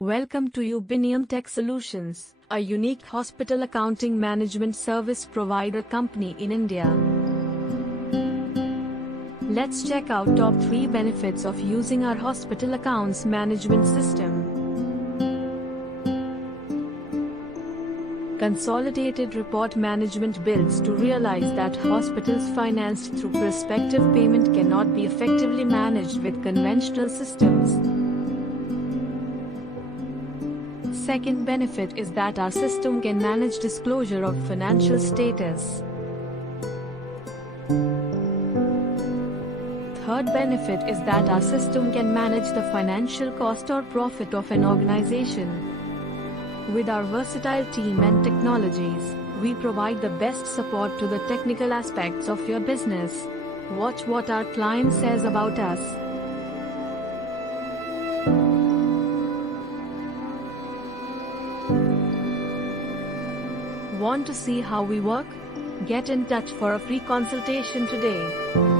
Welcome to Ubinium Tech Solutions, a unique hospital accounting management service provider company in India. Let's check out top 3 benefits of using our hospital accounts management system. Consolidated report management builds to realize that hospitals financed through prospective payment cannot be effectively managed with conventional systems. Second benefit is that our system can manage disclosure of financial status. Third benefit is that our system can manage the financial cost or profit of an organization. With our versatile team and technologies, we provide the best support to the technical aspects of your business. Watch what our client says about us. Want to see how we work? Get in touch for a free consultation today.